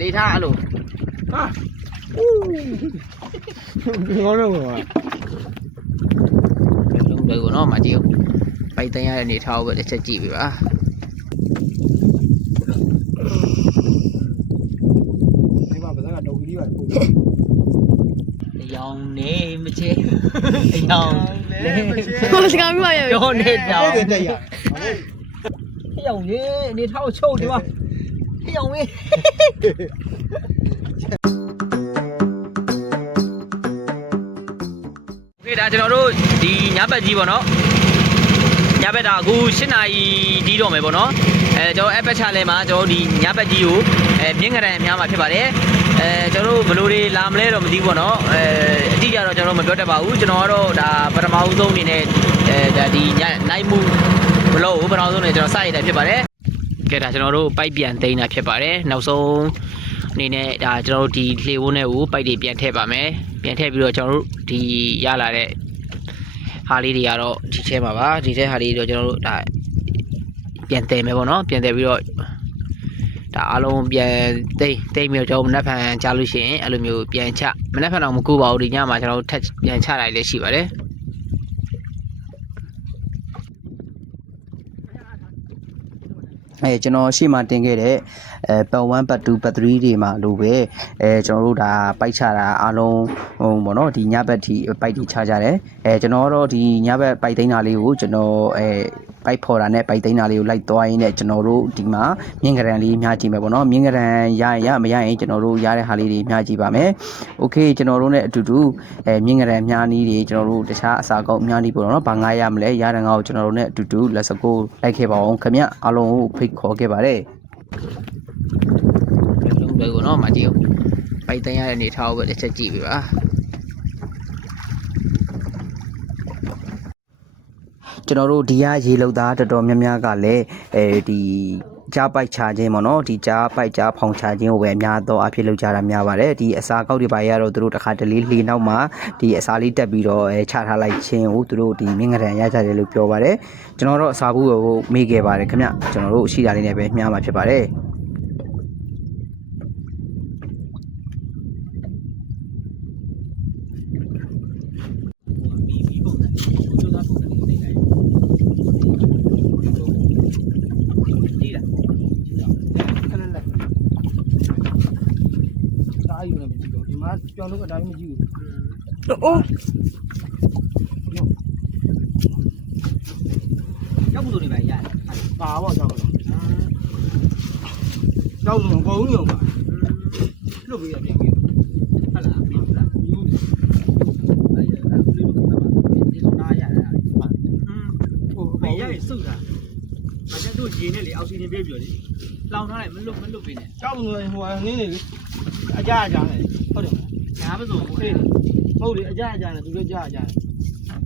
နေထားအဲ့လိုဟာငေါတော့ကွာလုံးပဲကိုနော်မကြည့်ဘူးပိုက်တန်းရတဲ့နေထားကိုပဲတစ်ချက်ကြည့်ပြီပါဒီမှာဗဇက်ကတော့ကြီးပါပို့အယောင်နေမချေအယောင်နေမချေကိုစကားပြောရပြောနေတောင်းတက်ရအယောင်နေနေထားကိုချုပ်ဒီမှာအယောင်မေးဒါကျွန်တော်တို့ဒီညဘက်ကြီးပေါ့နော်ညဘက်ဒါအခု8နာရီတီးတော့မယ်ပေါ့နော်ကျွန်တော်အပတ်ချလဲမှာကျွန်တော်ဒီညဘက်ကြီးကိုမြင့်ကရန်အများမှာဖြစ်ပါတယ်ကျွန်တော်တို့ဘလို့တွေလာမလဲတော့မသိဘူးပေါ့နော်အတိအကျတော့ကျွန်တော်မပြောတတ်ပါဘူးကျွန်တော်ကတော့ဒါပထမဆုံးအနေနဲ့ဒါဒီနိုင်မှုဘလို့ပထမဆုံးအနေနဲ့ကျွန်တော်စရတဲ့ဖြစ်ပါတယ်ကဲဒါကျွန်တော်တို့ပိုက်ပြန်သိမ်းတာဖြစ်ပါတယ်နောက်ဆုံးအနေနဲ့ဒါကျွန်တော်တို့ဒီလှေဝန်းထဲကိုပိုက်တွေပြန်ထည့်ပါမယ်ပြန်ထည့်ပြီးတော့ကျွန်တော်တို့ဒီရလာတဲ့ဟာလေးတွေကတော့ဒီထဲမှာပါဒီထဲဟာလေးတော့ကျွန်တော်တို့ဒါပြန်တည်မယ်ပေါ့နော်ပြန်တည်ပြီးတော့ဒါအားလုံးပြန်သိမ်းပြီးတော့ကျွန်တော်မနက်ဖြန်ကြားလို့ရှိရင်အဲ့လိုမျိုးပြန်ချမနက်ဖြန်တော့မကူပါဘူးဒီညမှာကျွန်တော်တို့ထက်ပြန်ချလိုက်လည်းရှိပါတယ်ကျွန်တော်ရှေ့မှာတင်ခဲ့တဲ့ပတ်1ပတ်2ပတ်3တွေမှာလို့ပဲကျွန်တော်တို့ဒါပိုက်ချတာအားလုံးဟိုပေါ့နော်ဒီညဘက်ထိပိုက်တွေချကြတယ်ကျွန်တော်တော့ဒီညဘက်ပိုက်သိန်းတာလေးကိုကျွန်တော်ပိုက်ဖော်တာနဲ့ပိုက်သိန်းတာလေးကိုလိုက်သွားရင်းနဲ့ကျွန်တော်တို့ဒီမှာမြင်းကရန်လေးများကြည့်မယ်ပေါ့နော်မြင်းကရန်ရမရရင်ကျွန်တော်တို့ရတဲ့ဟာလေးတွေများကြည့်ပါမယ်โอเคကျွန်တော်တို့ ਨੇ အတူတူမြင်းကရန်များနည်းတွေကျွန်တော်တို့တခြားအစာကောက်များနည်းပေါ့နော်ဘာငါရမလဲရတဲ့ငါကိုကျွန်တော်တို့ ਨੇ အတူတူ let's go လိုက်ခဲ့ပါအောင်ခင်ဗျအားလုံးကိုဖိတ်ခေါ်ခဲ့ပါတယ်လုံးပဲကိုနော်မကြည့်ဘူးပိုက်တန်းရတဲ့နေထားကိုပဲတစ်ချက်ကြည့်ပြီပါကျွန်တော်တို့ဒီရရေလောက်သားတော်တော်များများကလည်းဒီကြားပိုက်ချခြင်းပေါ့နော်ဒီကြားပိုက်ကြားဖောင်ချခြင်းကိုပဲအများတော့အဖြစ်လုပ်ကြတာများပါတယ်ဒီအစာကောက်တွေပါရတော့သူတို့တစ်ခါတလေလှေနောက်မှာဒီအစာလေးတက်ပြီးတော့ချထားလိုက်ခြင်းကိုသူတို့ဒီမြင်းကရန်ရကြတယ်လို့ပြောပါတယ်ကျွန်တော်တော့အစာဘူးကိုမေးခဲ့ပါတယ်ခင်ဗျကျွန်တော်တို့ရှိတာလေးနဲ့ပဲမျှမှာဖြစ်ပါတယ်ကျွန်တော်တို့အတိုင်းမကြည့်ဘူး။အိုးရောက်ဘူးလို့နေပါရတယ်။ပါပေါ့ကြောက်လို့။ကြောက်လို့မပေါ်ဘူးရောပါ။လွတ်ပြီးရပြန်ပြီ။ဟုတ်လား။ဟုတ်လား။ယူနေ။အဲ့ဒါကလူတို့ကတော့ဒီလိုနားရတယ်။ဟုတ်။ဟိုအမေရရင်စုတာ။အဲ့ဒါတို့ရေနဲ့လေအောက်ဆီဂျင်ပေးပြီးတော့လေ။လောင်ထားလိုက်မလွတ်ပေးနဲ့။ကြောက်လို့ဟိုနင်းနေလေ။အကြအကြနဲ့ဟုတ်တယ်။ညာမစုံဘူးအေးဟုတ်တယ်အကြနဲ့သူတို့ကြ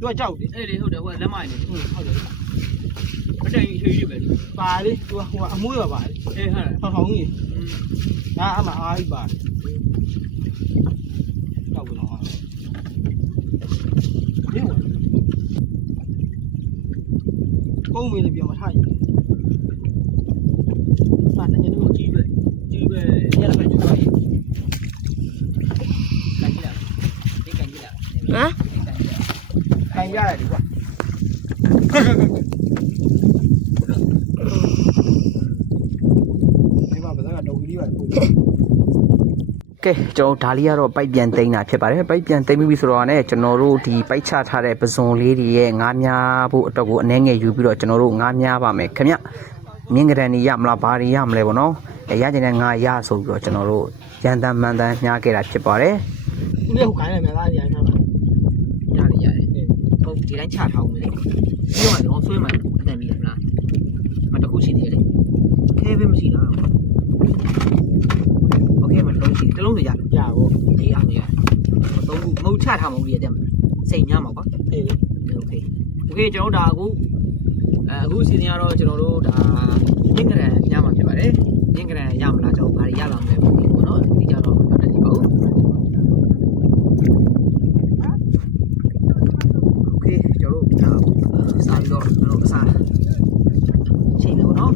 သူကကြောက်တယ်အေးလေဟုတ်တယ်ဟိုကလက်မနေဟုတ်တယ်မတိုင်ရွှေရွှေပဲပါလေသူကဟိုအမွှေးပါလေအေးဟုတ်ဟောင်းကြီးဒါအမအားကြီးပါကြောက်ဘူးတော့ဒီဝကုန်းမီလည်းပြန်မထားရင်ပါတညနေကြီးပဲရရပဲကြွားဟမ်ခံရတယ်ကွာဒီမှာဗဇက်ကတော့ကြီးပါပို့ကဲကျွန်တော်ဒါလေးကတော့ပိုက်ပြန်သိမ်းတာဖြစ်ပါတယ်ပိုက်ပြန်သိမ်းပြီဆိုတော့ ਨੇ ကျွန်တော်တို့ဒီပိုက်ချထားတဲ့ပဇွန်လေးတွေရဲ့ငါးများဖို့အတွက်ကိုအနည်းငယ်ယူပြီးတော့ကျွန်တော်တို့ငါးများပါမယ်ခင်ဗျမြင်းကရန်ကြီးရမလားဘာတွေရမလဲပေါ့နော်ရကျင်တဲ့ငါရဆိုပြီးတော့ကျွန်တော်တို့ရန်တမ်းမှန်တမ်းများခဲ့တာဖြစ်ပါတယ်ဒီနေ့ဟိုကိုင်းရမယ်လားရန်ထားပါရတယ်ဟုတ်ဒီတိုင်းချထားအောင်လေပြီးတော့ကျွန်တော်ဆွဲမှအတန်ပြီးတယ်မလားမတခုရှိသေးတယ်ခဲပဲမရှိတာโอเคမလုံးရှိတလုံးဆိုရပါဒီအားရသုံးခုငုတ်ချထားမှမဟုတ်ရတဲ့စိတ်ညမ်းပါကွာအေးโอเคကျွန်တော်ဒါအခုစီစဉ်ရတော့ကျွန်တော်တို့ဒါမြင်းကရန်ညမှာဖြစ်ပါတယ်မြင်းကရန်ရမလားကျွန်တော်ဘာတွေရလာမလဲမသိဘူးเนาะဒီကြတော့ပြောတတ်နေပါဘူးစားပြီးတော့ကျွန်တော်အစားချိန်လို့နော်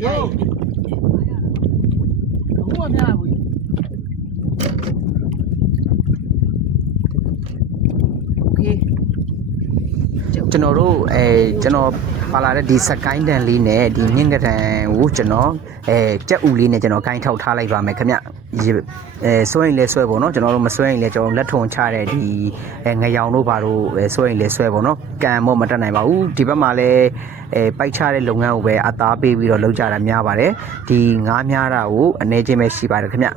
ဘူးများဘူးโอเคကျွန်တော်တို့ကျွန်တော်ပါလာတဲ့ဒီစကိုင်းတန်လေးနဲ့ဒီမြင့်ကတန်ကိုကျွန်တော်ကြက်ဥလေးနဲ့ကျွန်တော်ကိုင်းထောက်ထားလိုက်ပါမယ်ခင်ဗျဆွဲရင်လဲဆွဲပေါ့နော်ကျွန်တော်တို့မဆွဲရင်လဲကျွန်တော်လက်ထုံချတဲ့ဒီငရောင်တို့ဘာတို့ဆွဲရင်လဲဆွဲပေါ့နော်ကံမို့မတက်နိုင်ပါဘူးဒီဘက်မှာလဲပိုက်ချတဲ့လုပ်ငန်းကိုပဲအသားပေးပြီးတော့လုပ်ကြတာများပါတယ်ဒီငားများတာကိုအနေချင်းပဲရှိပါတယ်ခင်ဗျ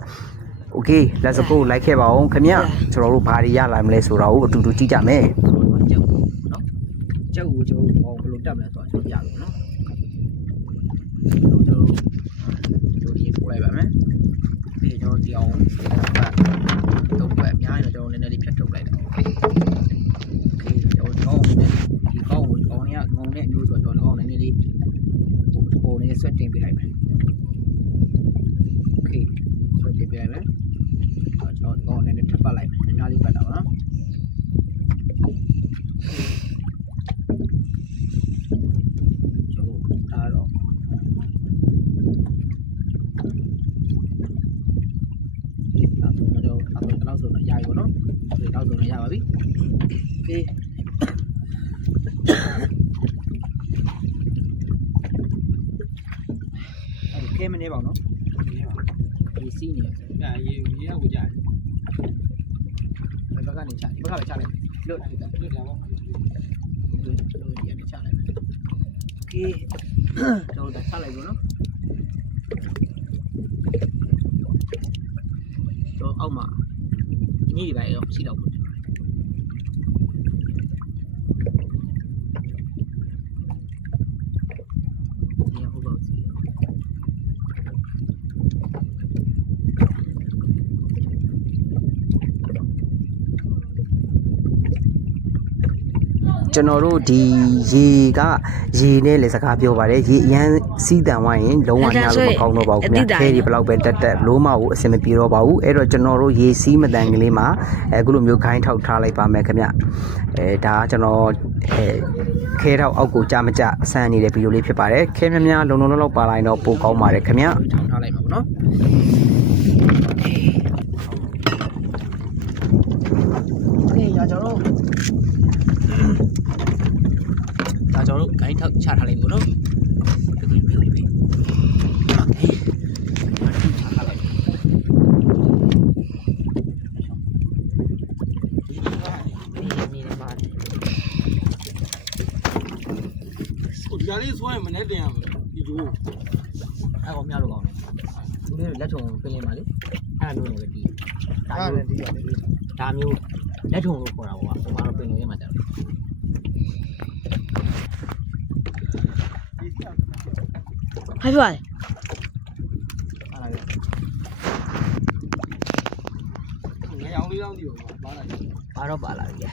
โอเค let's go လိုက်ခဲ့ပါအောင်ခင်ဗျကျွန်တော်တို့ဘာတွေရလာမလဲဆိုတာကိုအတူတူကြည့်ကြမယ်ကျုပ်ကိုကျွန်တော်ဘယ်လိုတက်မလဲဆိုတော့ကျွန်တော်ပြလို့နော်ကျွန်တော်ဒီပို့လိုက်ပါမယ်ပြီးကျွန်တော်ဒီအောင်တော့ပဲအများကြီးတော့ကျွန်တော်နည်းနည်းလေးဖြတ်ထုတ်လိုက်တော့โอเคကျွန်တော်ဒီကောင်းကိုကောင်းနေရငုံနဲ့မျိုးဆိုတော့ကျွန်တော်နည်းနည်းလေးဟိုနည်းနည်းဆွတ်တင်ပေးလိုက်မယ်โอเคဆွတ်တင်ပေးလိုက်မယ်ကျွန်တော်ကောင်းနည်းနည်းထပ်ပတ်လိုက်မယ်နည်းနည်းလေးပတ်တော့နော်ခဲမနေပါဘူးနော်ဒီစီးနေတယ်ရေကိုကြာဘယ်ကနေချဘယ်ကပဲချလိုက်လွတ်လိုက်တာလွတ်တယ်ပေါ့လွတ်ဒီကနေချလိုက်โอเคတော့ချလိုက်ဘူးနော်တော့အောက်မှာညိပါရောရှိတော့ဘူးကျွန်တော်တို့ဒီရေကရေနဲ့လည်းစကားပြောပါတယ်ရေအရန်စီးတန်ဝိုင်းရင်လုံးဝညာလို့မကောင်းတော့ပါဘူးခင်ဗျခဲတွေဘလောက်ပဲတက်လို့မဟုတ်အဆင်မပြေတော့ပါဘူးအဲ့တော့ကျွန်တော်တို့ရေစီးမတန်ကလေးမှာအခုလိုမျိုးခိုင်းထောက်ထားလိုက်ပါမယ်ခင်ဗျဒါကကျွန်တော်ခဲထောက်အောက်ကိုကြာမကြဆန်းနေတဲ့ဗီဒီယိုလေးဖြစ်ပါတယ်ခဲများများလုံလုံလောက်ပါလိုက်တော့ပိုကောင်းပါတယ်ခင်ဗျထောက်ထားလိုက်ပါဘောနော်โอเคရကျွန်တော်ကျွန်တော်တို့ဂိုင်းထောက်ချထားလိုက်ဘူးနော်ဒီလိုမျိုးလေးပဲโอเคချထားလိုက်ဒီနေမှာဒီကလေးဆွဲမနဲ့တင်ရမယ်ဒီကျိုးအဲ့ကောင်များလို့ကောင်းတယ်သူလေးလက်ထုံပင်လင်းပါလေအဲ့လိုနေပဲဒီဒါမျိုးလက်ထုံလို့ခေါ်တာပေါ့ဟိုမှာတော့ပင်လင်းထဲမှာကြာတယ်还说嘞，ငရောင်လေးတောင်းဒီကိုပါလာတယ်ဘာတော့ပါလာပြီ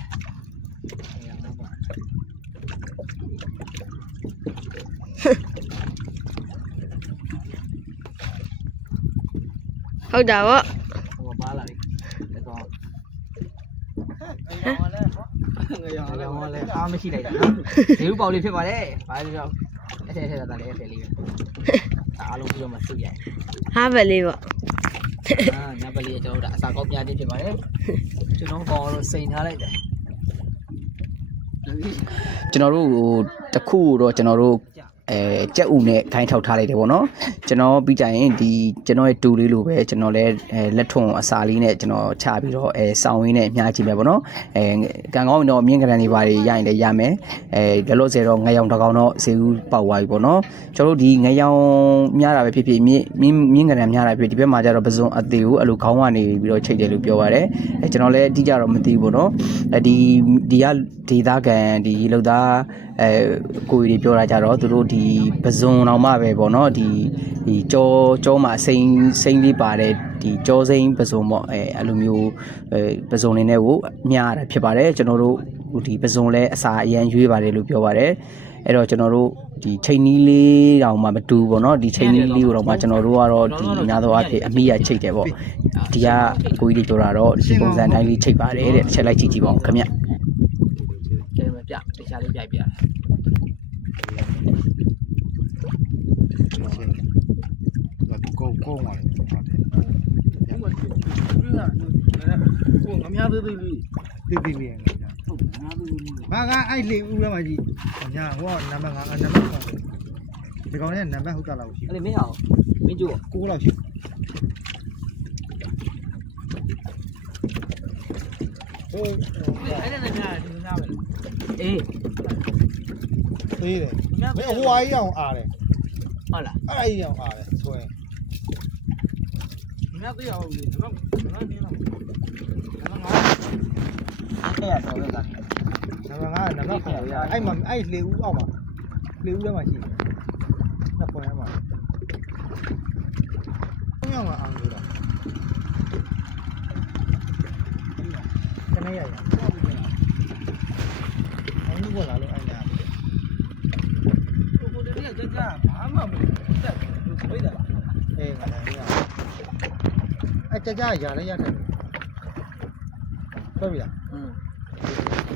好大哦，ဟိုပါလာပြီတော့ငရောင်လည်းအားမရှိလိုက်တာနော်ဒီဥပေါလေးဖြစ်ပါတယ်ဘာလို့လဲအဲ့ထဲတာလည်းအဲ့ထဲလေးပဲအားလုံးပြီးတော့မှစုရိုက်哈不哩不，ညပလေးကျွန်တော်တို့အစာကောက်ပြခြင်းဖြစ်ပါတယ်ကျွန်တော်ကောင်းလို့စိန်ထားလိုက်တယ်ကျွန်တော်တို့ဟိုတခုတော့ကျွန်တော်တို့ကြက်ဥနဲ့ခိုင်းထောက်ထားလိုက်တယ်ပေါ့နော်ကျွန်တော်ပြီးကြရင်ဒီကျွန်တော်ရဲ့တူလေးလိုပဲကျွန်တော်လည်းလက်ထုံအစာလေးနဲ့ကျွန်တော်ချပြီးတော့စောင်းရင်းနဲ့မြားကြည့်မယ်ပေါ့နော်ကံကောင်းတော့မြင့်ကရန်တွေပါရရင်လည်းရမယ်လောလောဆယ်တော့ငရောင်တကောင်တော့ဈေးဦးပေါက်သွားပြီပေါ့နော်ကျွန်တော်တို့ဒီငရောင်များတာပဲဖြစ်ဖြစ်မြင့်ကရန်များတာဖြစ်ဒီဘက်မှာကျတော့ပစုံအသေးကိုအဲ့လိုခေါင်းကနေပြီးတော့ချိတ်တယ်လို့ပြောပါတယ်ကျွန်တော်လည်းအတိအကျတော့မသိဘူးပေါ့နော်ဒီကဒေသခံဒီလောက်သားကိုကြီးတွေပြောတာကြတော့သူတို့ဒီပဇွန်တော်မှပဲပေါ့နော်ဒီကြောမှာစိမ့်လေးပါတယ်ဒီကြောစိမ့်ပဇွန်ပေါ့အဲ့လိုမျိုးပဇွန်နေနဲ့ကိုမြားတာဖြစ်ပါတယ်ကျွန်တော်တို့ဒီပဇွန်လဲအစာအရန်ရွေးပါတယ်လို့ပြောပါတယ်အဲ့တော့ကျွန်တော်တို့ဒီချိန်နီးလေးတောင်မှမတူဘူးပေါ့နော်ဒီချိန်နီးလေးကိုတော့မှကျွန်တော်တို့ကတော့ဒီအများသောအားဖြင့်အမိရချိတ်တယ်ပေါ့ဒီကကိုကြီးတွေပြောတာတော့ဒီပုံစံတိုင်းလေးချိတ်ပါတယ်တဲ့တစ်ချက်လိုက်ကြည့်ကြည့်ပါဦးခင်ဗျကဲမပြတခြားလေးပြပြ ကုန်ပါလေဟုတ်တယ် ဒီမှာဒီကကိုငမြသေးသေးလေး တိတိလေးငါညာ ဟုတ်ငါသေးသေးလေး ငါအဲ့လေဦးရမှာကြီးညာဟောနံပါတ်5နံပါတ်5ဒီကောင်နဲ့နံပါတ်ဟုတ်တာလောက်ရှိ အဲ့လေမင်းအောင်မင်းကျိုး 9လောက်ရှိဟို အဲ့ဒါနဲ့များဒီများပဲ အေး သေးတယ်မင်းဟိုအားကြီးအောင်အားတယ် ဟုတ်လား အဲ့ဒါကြီးအောင်အားတယ်ဆိုရင် များသေးအောင်လေတော့နင်းတော့ငါ အဲ့ရတော့ပဲက နံပါတ်5နံပါတ်9အဲ့မှာအဲ့လေဦးအောက်မှာလေဦးထဲမှာရှိတယ်နှစ်pointမှာဘုံရောက်မှာအောင်လို့လားကနေရရအောင်လို့လာလို့အဲ့ညာ ကိုတည်းကကြာဘာမှမတက်ဘူးဝိဒါလား အေးငါလည်းရအဲ့ကြရလည်းရတယ်ဟုတ်ပြီလား อืม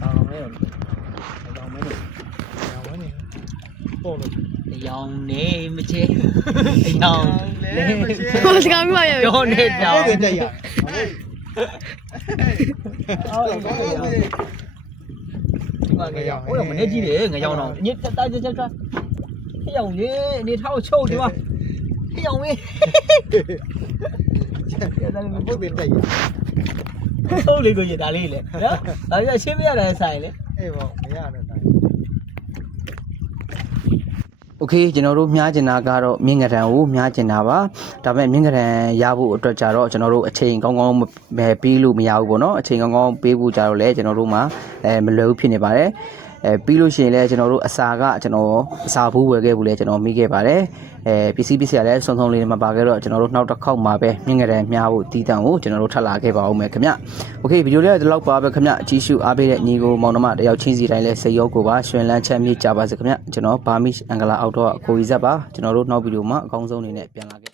အောင်လဲအောင်မဲလို့ ညာဝန်းနေပေါ့လို့ ရောင်နေမချေရောင်လဲမချေ ကိုစကားမပြောရဘူး ကျောင်းနေတောင် ဟုတ်တယ်ရ ဟုတ်တယ်ဒီမှာငရောင်ဟိုတော့မနေကြည့်တယ်ငရောင်တော့ညတက်တက်ချက်ချက်ဟိရောင်လေနေထောက်ချုပ်ဒီမှာဟိရောင်မေး ဟုတ်တယ်တက်ရ ထုတ်လေးကိုရတာလေးလေနော်ဒါကြီးအရှင်းမရတဲ့ဆိုင်လေ အေးပေါ့မရတော့တိုင်း โอเคကျွန်တော်တို့မြားကျင်တာကတော့မြင့်ကရန်ကိုမြားကျင်တာပါဒါပေမဲ့မြင့်ကရန်ရဖို့အတွက်ကြတော့ကျွန်တော်တို့အချိန်ကောင်းကောင်းပေးလို့မရဘူးပေါ့နော်အချိန်ကောင်းကောင်းပေးဖို့ကြတော့လေကျွန်တော်တို့မှာမလွယ်ဘူးဖြစ်နေပါတယ်ပြီးလို့ရှိရင်လည်းကျွန်တော်တို့အစာကကျွန်တော်အစာဘူးဝယ်ခဲ့ဘူးလေကျွန်တော်မိခဲ့ပါတယ်ပစ္စည်းရလည်းစုံစုံလေးတွေမှာပါခဲ့တော့ကျွန်တော်တို့နောက်တစ်ခေါက်မှာပဲမြင့်ကရန်မြားဖို့တီးတန့်ကိုကျွန်တော်တို့ထပ်လာခဲ့ပါဦးမယ်ခင်ဗျโอเคဗီဒီယိုလေးကဒီလောက်ပါပဲခင်ဗျအကြည့်ရှုအားပေးတဲ့ညီကိုမောင်နှမတယောက်ချင်းစီတိုင်းလဲစိတ်ရောကိုပါရွှင်လန်းချမ်းမြေ့ကြပါစေခင်ဗျကျွန်တော်ဘာမီအင်္ဂလာအောက်တော့အကိုကြီးဇက်ပါကျွန်တော်တို့နောက်ဗီဒီယိုမှာအကောင်းဆုံးအနေနဲ့ပြန်လာခဲ့